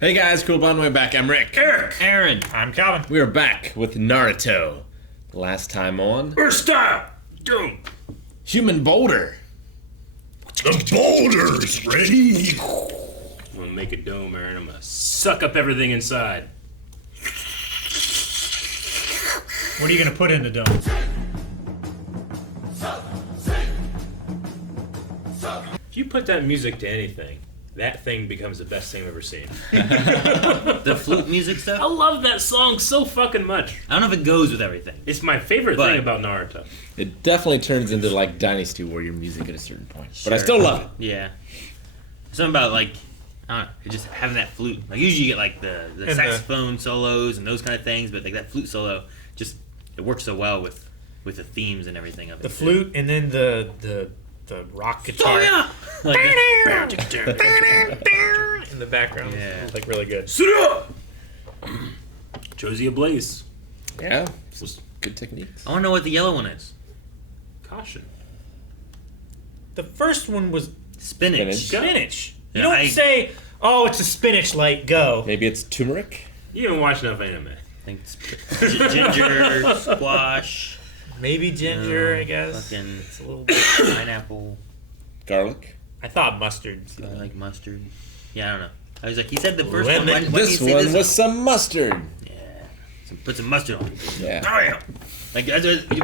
Hey guys, cool on the way back. I'm Rick. Eric. Aaron. I'm Calvin. We are back with Naruto. Last time on First stop. Doom. Human Boulder. The boulder's ready. I'm gonna make a dome, Aaron. I'm gonna suck up everything inside. What are you gonna put in the dome? If you put that music to anything, that thing becomes the best thing I've ever seen. The flute music I stuff? love that song so fucking much. I don't know if it goes with everything. It's my favorite But- thing about Naruto. It definitely turns into like Dynasty Warrior music at a certain point. But I Sure. still love it. Yeah. Something about, like, I don't know, just having that flute. Like, usually you get, like, the saxophone solos and those kind of things, but, like, that flute solo, just, it works so well with the themes and everything of it. The flute and then the rock guitar Oh, yeah! Like, in the background. Yeah. It's like really good. Sit up! Choji Ablaze. Yeah. Just good techniques. I want to know what the yellow one is. Caution. The first one was Spinach. spinach. You Yeah, don't say, "Oh, it's a spinach light. Go." Maybe it's turmeric? You haven't watched enough anime. I think it's ginger, squash, Maybe ginger. I guess. fucking It's a little bit. pineapple. Garlic? I thought mustard. I like mustard. Yeah, I don't know. I was like, he said the first Well, one. then Why This did he say one was some mustard. Yeah. Put some mustard on it. Yeah. Oh, yeah. Like,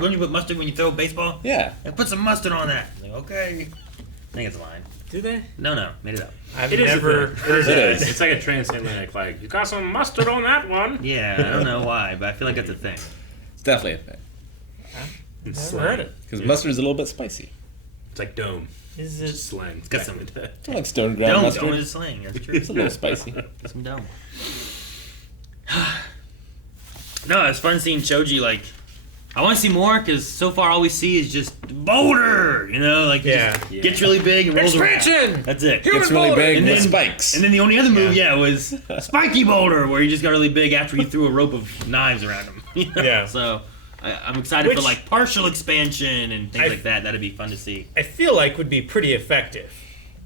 when you put mustard when you throw a baseball? Yeah. Like, put some mustard on that. Like, okay. I think it's a line. Do they? No, made it up. I've It is a never thing. heard It that. is. It's like a transatlantic, like, you got some mustard on that one. Yeah, I don't know why, but I feel like that's a thing. It's definitely a thing. It's Never heard it. Because mustard's a little bit spicy. It's like dome. Is It's it? slang. It's got some I like stone ground dome. mustard. Dome is slang. That's true. It's a little spicy. Some dome. No, it's fun seeing Choji, like, I want to see more, because so far all we see is just Boulder, you know, like, he Yeah. just gets really big and rolls around. Expansion! That's it. It's really Boulder! big And with then- spikes. And then the only other move, was Spiky Boulder, where he just got really big after he threw a rope of knives around him. You know? Yeah. So I'm excited for Which- like partial expansion and things I- like that. That'd be fun to see. I feel like would be pretty effective.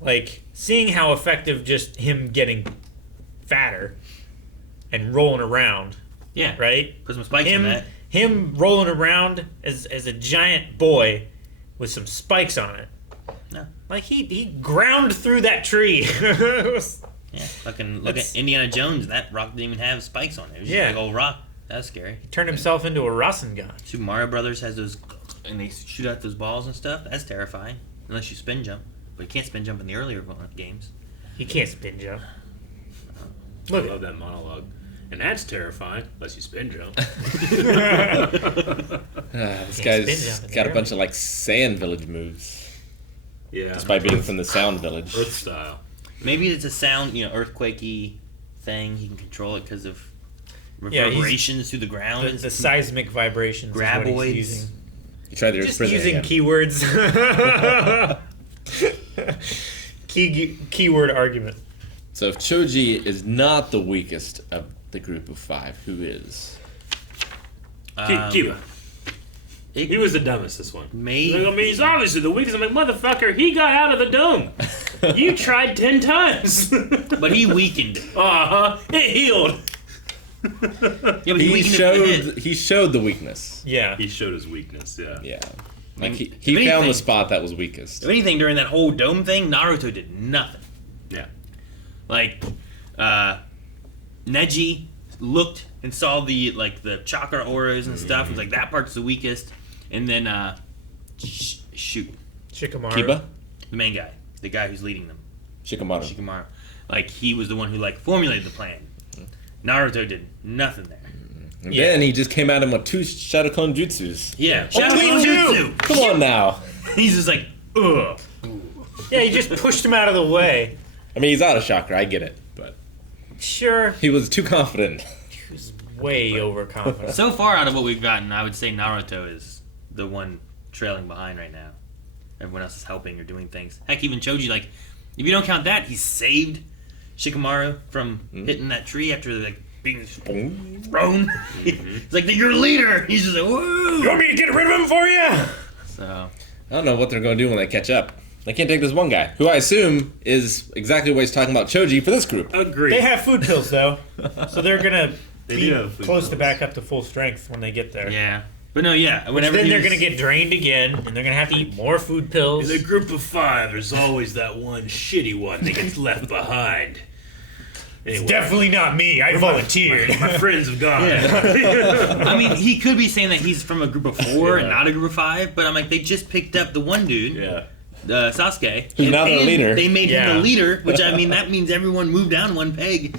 Like seeing how effective just him getting fatter and rolling around, Yeah. right? Put some spikes Him on that. him rolling around as a giant boy with some spikes on it. No. Like he ground through that tree. It was- Yeah. Fucking look That's- at Indiana Jones. That rock didn't even have spikes on it. It was just Yeah. a big old rock. That was scary. he turned himself into a Rasengan. Super Mario Brothers has those, and they shoot out those balls and stuff. That's terrifying. Unless you spin jump. But you can't spin jump in the earlier games. He can't spin jump. I Look, love that monologue. And that's terrifying, unless you spin jump. This spin guy's jump in got a there. bunch of like sand village moves. Yeah. Just by being from the sound village. Earth style. Maybe it's a sound, earthquakey thing. He can control it because of Yeah, he's- reverberations through the ground. the seismic vibrations is what Graboids. he's using. You tried the Earth Just prison using again. keywords. Keyword argument. So if Choji is not the weakest of the group of five, who is? Kiba. He was the dumbest this one. Maybe. Like, I mean, he's obviously the weakest. I'm like, motherfucker, he got out of the dome. You tried 10 times. But he weakened it. Uh-huh. It healed. Yeah, but he weakened it with a hit. He showed the weakness. Yeah. He showed his weakness, yeah. Yeah. Like If he anything- found the spot that was weakest. If anything, during that whole dome thing, Naruto did nothing. Yeah. Like, Neji looked and saw the chakra auras and stuff. It was like, that part's the weakest. And then, shoot, Shikamaru. Kiba? the main guy, the guy who's leading them, Shikamaru. Shikamaru. Like, he was the one who, formulated the plan. Naruto did nothing there. And Yeah. then he just came at him with two Shadokon jutsus. Yeah, Oh, Shadow me too! Jutsu. Come on now. He's just like, ugh. Yeah, he just pushed him out of the way. I mean, he's out of chakra. I get it, but Sure. he was too confident. He was way overconfident. So far out of what we've gotten, I would say Naruto is the one trailing behind right now. Everyone else is helping or doing things. Heck, even Choji, if you don't count that, he saved Shikamaru from hitting that tree after being thrown. It's like, you're a leader. He's just like, woo! You want me to get rid of him for you? So, I don't know what they're going to do when they catch up. They can't take this one guy, who I assume is exactly what he's talking about Choji for this group. Agreed. They have food pills though, so they're gonna They be do have food close to pills. back up to full strength when they get there. Yeah. But no, yeah. Whenever Then they're he's- gonna get drained again, and they're gonna have to eat more food pills. In a group of 5, there's always that one shitty one that gets left behind. Anyway, It's definitely not me. I volunteered. my friends have gone. Yeah. I mean, he could be saying that he's from a group of 4 and not a group of 5, but I'm like, they just picked up the one dude, Yeah. Sasuke. Who's now their and leader. They made him Yeah. the leader, which I mean, that means everyone moved down one peg.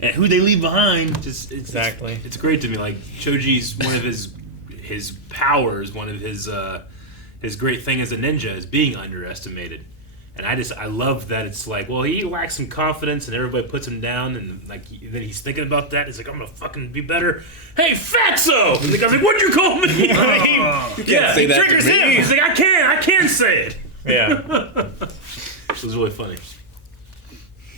And who they leave behind. Just Exactly. It's great to me. Like Choji's one of his powers, one of his great thing as a ninja is being underestimated. And I love that it's like, well, he lacks some confidence, and everybody puts him down, and like then he's thinking about that. He's like, I'm gonna fucking be better. Hey, Fatso! And the guy's like, what'd you call me? You can't say that to triggers him. me. He's like, I can say it. Yeah. It was really funny.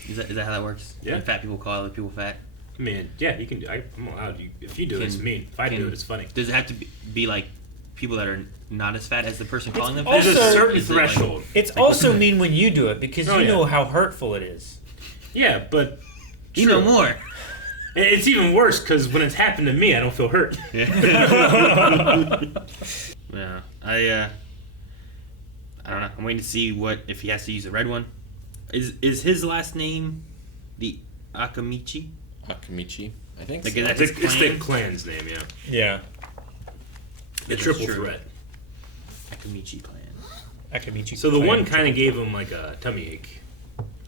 Is that how that works? Yeah. When fat people call other people fat? I mean, yeah, you can do. I'm allowed. If you do it, it's mean. If I do it, it's funny. Does it have to be like people that are not as fat as the person calling them fat? There's a Also- certain Is it like- threshold. It's also mean when you do it because Oh, you yeah. know how hurtful it is. Yeah, but You know more. it's even worse because when it's happened to me, I don't feel hurt. Yeah, I don't know. I'm waiting to see if he has to use the red one. Is his last name the Akamichi? Akamichi, I think Like, so. is that It's his the clan? clan's name, yeah. Yeah. The That's triple true. threat. Akamichi clan. Akamichi. So the clan. one kind of gave him like a tummy ache.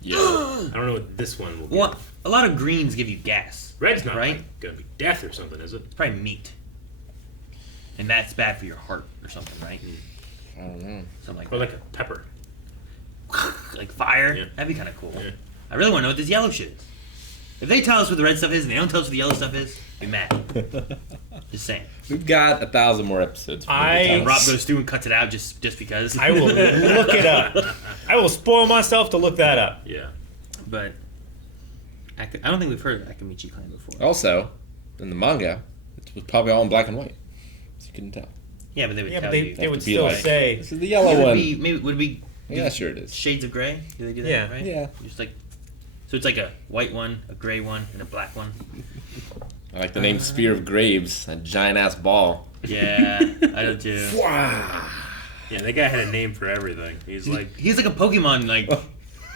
Yeah. I don't know what this one will give. Well, a lot of greens give you gas. Red's not Right? like, gonna be death or something, is it? It's probably meat, and that's bad for your heart or something, right? I don't know. Something like Or that. like a pepper. Like fire. Yeah. That'd be kind of cool. Yeah. I really want to know what this yellow shit is. If they tell us what the red stuff is and they don't tell us what the yellow stuff is, be mad. Just saying. We've got 1,000 more episodes. For I- the Rob goes through and cuts it out just because. I will look it up. I will spoil myself to look that up. Yeah. But I don't think we've heard of Akamichi clan before. Also, in the manga, it was probably all in black and white, so you couldn't tell. Yeah, but they would Yeah, tell but you. they would to be still like- say. This is the yellow would one. it be Yeah, sure it is. shades of gray? Do they do that? Yeah. Right? Yeah. Just like, so it's like a white one, a gray one, and a black one. I like the name Spear of Graves, a giant ass ball. Yeah, I do too. Yeah, that guy had a name for everything. He's like, He's like a Pokemon, like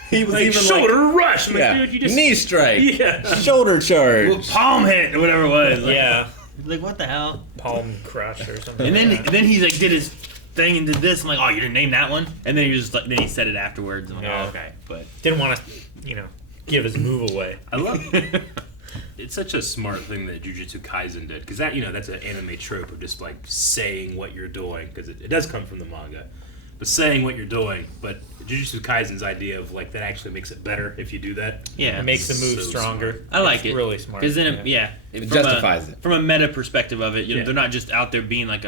He was like even shoulder rush. I'm like, yeah, dude, you just knee strike, Yeah. shoulder charge. palm hit or whatever it was. Like, Yeah. Like what the hell? Palm crush or something. And like that. then he like did his thing and did this. I'm like, oh, you didn't name that one. And then he was just like, then he said it afterwards. I'm like, Yeah. oh, okay, but Didn't want to, give his move away. I love it's such a smart thing that Jujutsu Kaisen did because that's an anime trope of just like saying what you're doing because it does come from the manga, but saying what you're doing. But Jujutsu Kaisen's idea of like that actually makes it better if you do that. yeah, It makes the move so stronger. I like It's it. Really smart. Because then, yeah. It from justifies it. from a meta perspective of it. Yeah. They're not just out there being like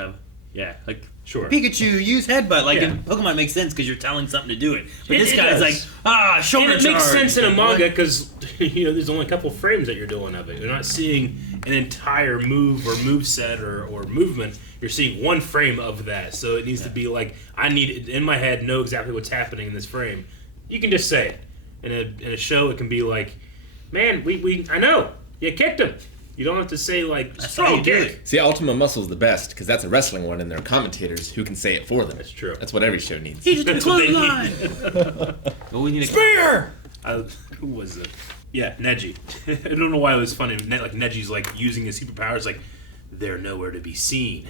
like Sure. Pikachu use headbutt. Like Yeah. in Pokemon, it makes sense because you're telling something to do it. But this It guy's does. like shoulder And it makes charge. sense in a Like, manga what? because there's only a couple frames that you're doing of it. You're not seeing an entire move or move set or movement. You're seeing one frame of that. So it needs to be like I need in my head know exactly what's happening in this frame. You can just say it. In a show, it can be like, man, I know you kicked him. You don't have to say like That's how strong you do kick. it. See, Ultima Muscle's the best because that's a wrestling one, and there are commentators who can say it for them. That's true. That's what every show needs. He just did a That's what they clothesline. But we need a Spear! Who was it? Yeah, Neji. I don't know why it was funny. Like Neji's like using his superpowers, like they're nowhere to be seen.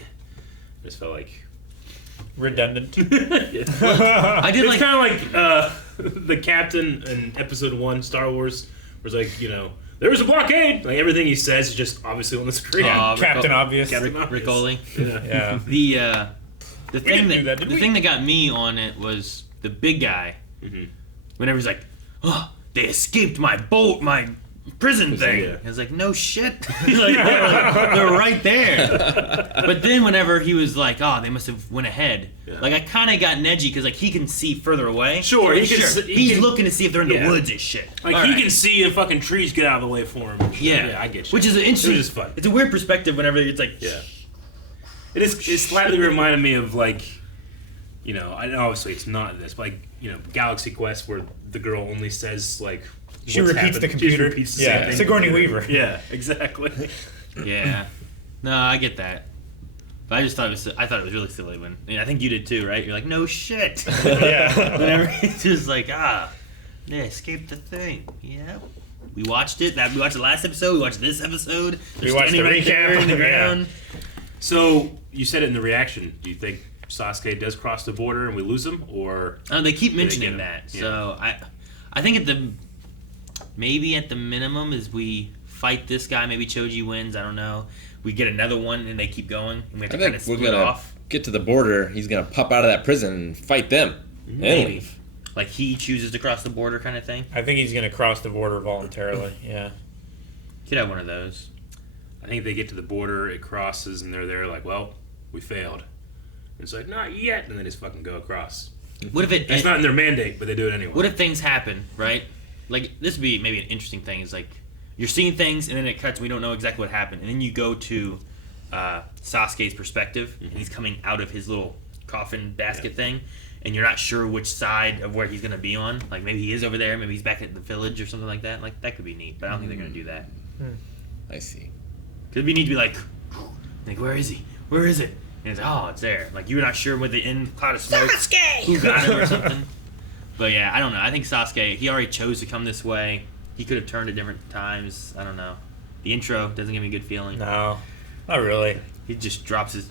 I just felt like Redundant. I did it's like kind of like the captain in Episode 1 Star Wars, where it's like there was a blockade. Like everything he says is just obviously on the screen. Captain Obvious. Captain Obvious. Riccoli. Yeah. Yeah. The thing didn't do that, did the we? thing that got me on it was the big guy. Mhm. Whenever he's like, "Oh, they escaped my prison thing." yeah. I was like, "No shit." Like, they're right there. But then whenever he was like, "Oh, they must have went ahead." Yeah. Like I kind of got Neji because like he can see further away. Sure, he can sure. see- he He's can- looking to see if they're in the Yeah. woods and shit. Like All he right. can see if fucking trees get out of the way for him. Yeah. I get you. Which is an interesting. It was just fun. It's a weird perspective whenever it's like, Yeah. It slightly reminded me of like, you know, I know obviously it's not this, but like, you know, Galaxy Quest where the girl only says like She what's repeats the happened. computer. She repeats the Yeah, same thing. Sigourney Weaver. Yeah, exactly. Yeah. No, I get that. But I thought it was really silly when I think you did too, right? You're like, no shit. Yeah. Whenever it's just like, they escaped the thing. Yeah. We watched it. We watched the last episode. We watched this episode. They're We watched standing the right there recap. in the Yeah. ground. So you said it in the reaction. Do you think Sasuke does cross the border and we lose him, or They keep they mentioning get him? that. Yeah. So I think maybe at the minimum is we fight this guy. Maybe Choji wins. I don't know. We get another one and they keep going, and we have I to kind think of we're split gonna off. get to the border. He's gonna pop out of that prison and fight them. And Maybe. leave. Like he chooses to cross the border, kind of thing. I think he's gonna cross the border voluntarily. Yeah. Could have one of those. I think they get to the border, it crosses, and they're there like, well, we failed. And it's like, not yet, and they just fucking go across. What if it? It's not in their mandate, but they do it anyway. What if things happen, right? Like this would be maybe an interesting thing. Is like you're seeing things and then it cuts. And we don't know exactly what happened, and then you go to Sasuke's perspective, and he's coming out of his little coffin basket thing, and you're not sure which side of where he's gonna be on. Like maybe he is over there, maybe he's back at the village or something like that. Like that could be neat, but I don't think they're gonna do that. I see. Could be neat to be like, where is he? Where is it? And it's it's there. Like you're not sure with the in cloud of smoke who got him or something. But yeah, I don't know. I think Sasuke, he already chose to come this way. He could have turned at different times. I don't know. The intro doesn't give me a good feeling. No, not really. He just drops his.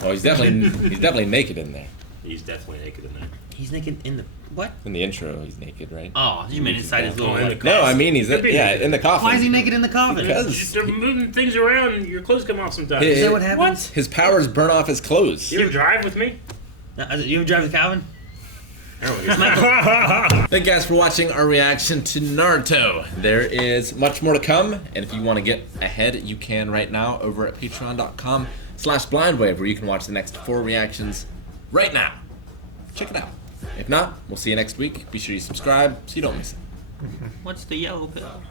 Well, he's definitely naked in there. He's definitely naked in there. He's naked in the what? In the intro, he's naked, right? Oh, you meant inside his little. Oh, in the Like, No, I mean he's Could be naked. in the coffin. why is he naked in the coffin? Because They're moving things around, and your clothes come off sometimes. Is that what happens? his powers burn off his clothes. You ever drive with me? You ever drive the Calvin? Thank you guys for watching our reaction to Naruto. There is much more to come, and if you want to get ahead, you can right now over at patreon.com/blindwave, where you can watch the next 4 reactions right now. Check it out. If not, we'll see you next week. Be sure you subscribe so you don't miss it. What's the yellow pill?